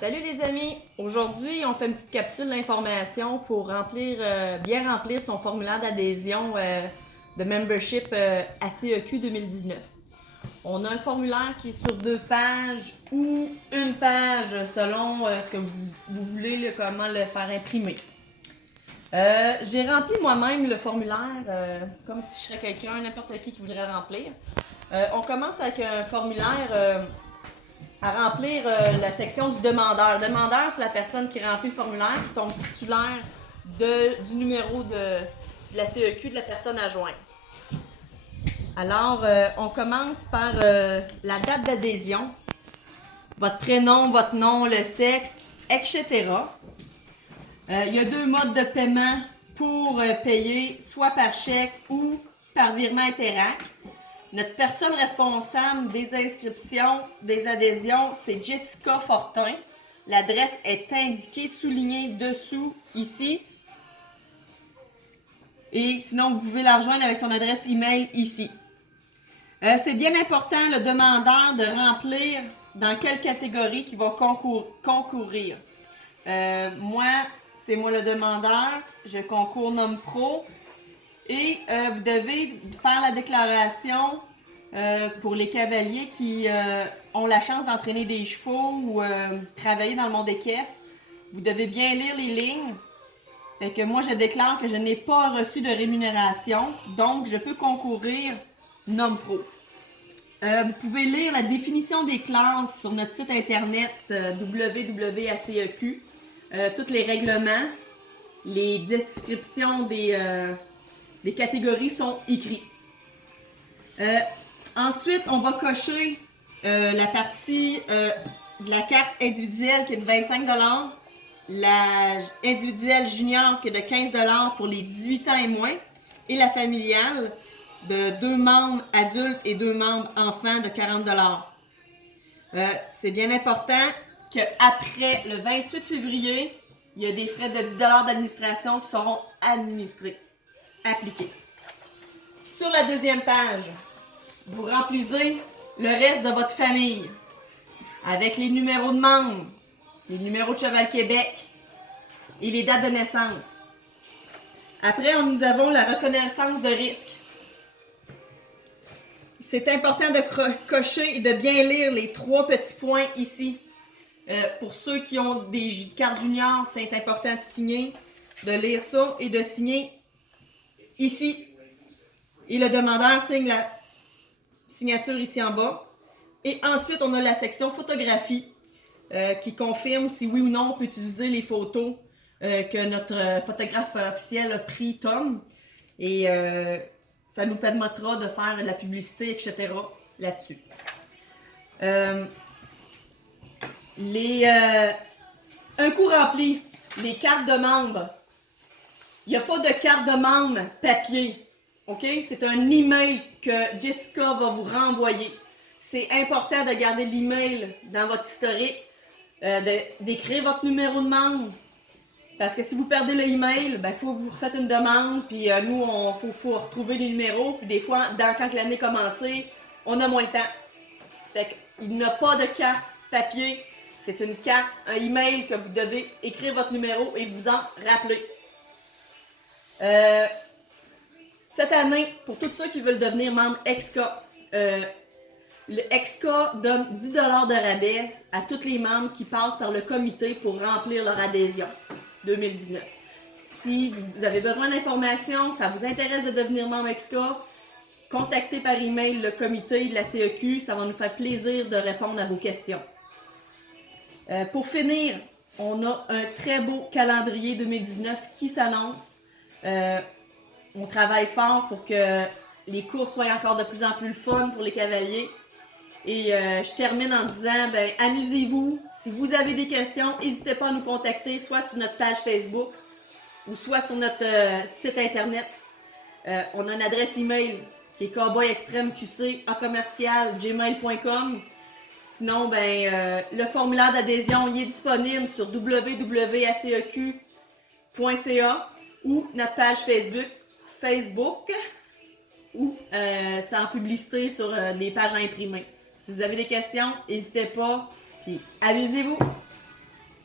Salut les amis! Aujourd'hui, on fait une petite capsule d'information pour bien remplir son formulaire d'adhésion de membership ACEQ 2019. On a un formulaire qui est sur 2 pages ou une page selon ce que vous voulez, comment le faire imprimer. J'ai rempli moi-même le formulaire comme si je serais quelqu'un, n'importe qui voudrait le remplir. On commence avec un formulaire à remplir la section du demandeur. Le demandeur, c'est la personne qui remplit le formulaire, qui tombe titulaire du numéro de la CEQ de la personne à joindre. Alors, on commence par la date d'adhésion, votre prénom, votre nom, le sexe, etc. Il y a 2 modes de paiement pour payer, soit par chèque ou par virement Interac. Notre personne responsable des inscriptions, des adhésions, c'est Jessica Fortin. L'adresse est indiquée, soulignée dessous, ici. Et sinon, vous pouvez la rejoindre avec son adresse email ici. C'est bien important, le demandeur, de remplir dans quelle catégorie qu'il va concourir. C'est moi le demandeur, je concours Nom Pro. Et vous devez faire la déclaration pour les cavaliers qui ont la chance d'entraîner des chevaux ou travailler dans le monde des caisses. Vous devez bien lire les lignes. Fait que moi, je déclare que je n'ai pas reçu de rémunération, donc je peux concourir Nom Pro. Vous pouvez lire la définition des classes sur notre site internet www.aceq. Tous les règlements, les descriptions des catégories sont écrites. Ensuite, on va cocher la partie de la carte individuelle qui est de 25 $, la individuelle junior qui est de 15 $ pour les 18 ans et moins, et la familiale de 2 membres adultes et 2 membres enfants de 40 $. C'est bien important qu'après le 28 février, il y a des frais de 10 $ d'administration qui seront appliqués. Sur la deuxième page, vous remplissez le reste de votre famille avec les numéros de membres, les numéros de Cheval Québec et les dates de naissance. Après, nous avons la reconnaissance de risque. C'est important de cocher et de bien lire les 3 petits points ici. Pour ceux qui ont des cartes juniors, c'est important de signer, de lire ça et de signer ici. Et le demandeur signe la signature ici en bas. Et ensuite, on a la section photographie qui confirme si oui ou non on peut utiliser les photos que notre photographe officiel a pris, Tom. Et ça nous permettra de faire de la publicité, etc. là-dessus. Un coup rempli, les cartes de membres. Il n'y a pas de carte de membre papier. OK? C'est un email que Jessica va vous renvoyer. C'est important de garder l'email dans votre historique, d'écrire votre numéro de membre. Parce que si vous perdez le email, il faut que vous refaites une demande, puis nous, il faut retrouver les numéros. Puis des fois, quand l'année a commencé, on a moins de temps. Fait qu'il n'y a pas de carte papier. C'est une carte, un email que vous devez écrire votre numéro et vous en rappeler. Cette année, pour tous ceux qui veulent devenir membres EXCA, le EXCA donne 10 $ de rabais à tous les membres qui passent par le comité pour remplir leur adhésion 2019. Si vous avez besoin d'informations, ça vous intéresse de devenir membre EXCA, contactez par email le comité de la CEQ, ça va nous faire plaisir de répondre à vos questions. Pour finir, on a un très beau calendrier 2019 qui s'annonce. On travaille fort pour que les cours soient encore de plus en plus fun pour les cavaliers. Et je termine en disant, amusez-vous. Si vous avez des questions, n'hésitez pas à nous contacter, soit sur notre page Facebook ou soit sur notre site internet. On a une adresse email qui est cowboyextremeqc@gmail.com. Sinon, le formulaire d'adhésion il est disponible sur www.aceq.ca ou notre page Facebook ou c'est en publicité sur les pages imprimées. Si vous avez des questions, n'hésitez pas, puis amusez-vous!